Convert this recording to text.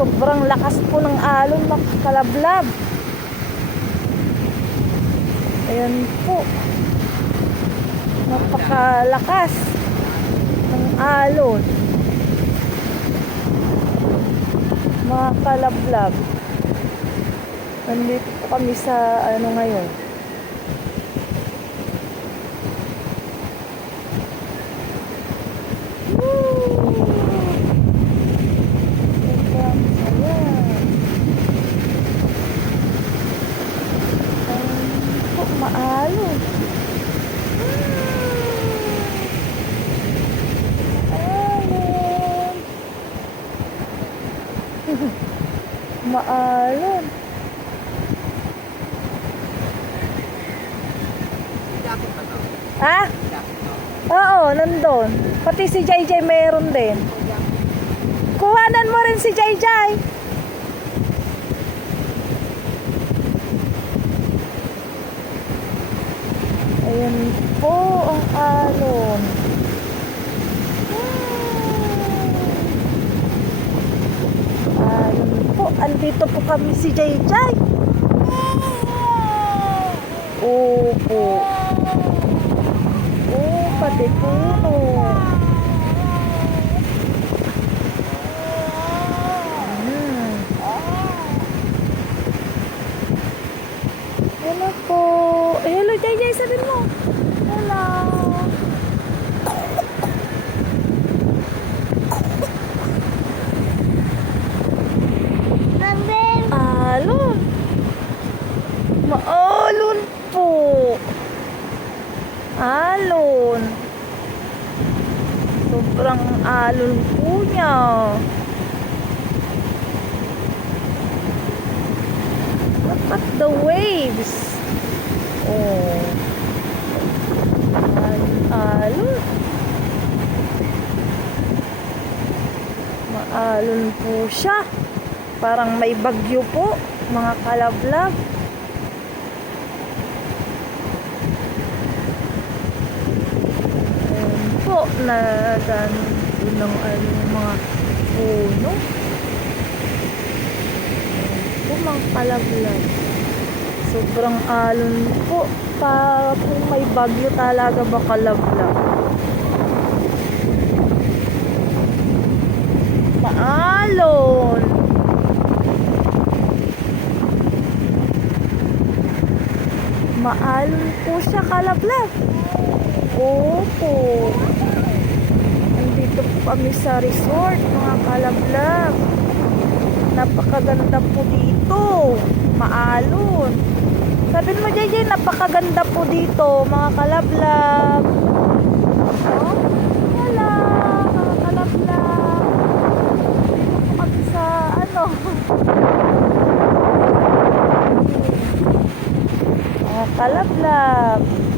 sobrang lakas po ng alon mga kalablab. Ayan po. Napakalakas ng alon. Mga kalablab. Nandito po kami sa ano ngayon. Woo! Sobrang saya. Ang po maalon. Maalon. Maalon. Ha? Oo, nandun. Pati si JJ meron din. Kuhanan mo rin si JJ. Ayan po ang alon. Alon po. Andito po kami si JJ. Opo. Oh, pati puno. Hmm. Hello po. Eh, hello, Jay Jay, sabihin mo. Hello. Alon. Maalon po. Alon. Sobrang alon po niya. Look at the waves. Oh. Al- Alon. Maalon po siya. Parang may bagyo po, mga kalablab. Doon ng ano, mga puno. Mga kalablag. Sobrang alon po. Pa, kung may bagyo talaga ba kalablag. Maalon. Maalon po siya kalablag. Opo. Nandito po kami sa resort, mga kalablag. Napakaganda po dito. Maalon. Sabi mo, JJ, napakaganda po dito, mga kalablag. Oh, wala, mga kalablag. Dito po kami sa, ano, mga kalablag.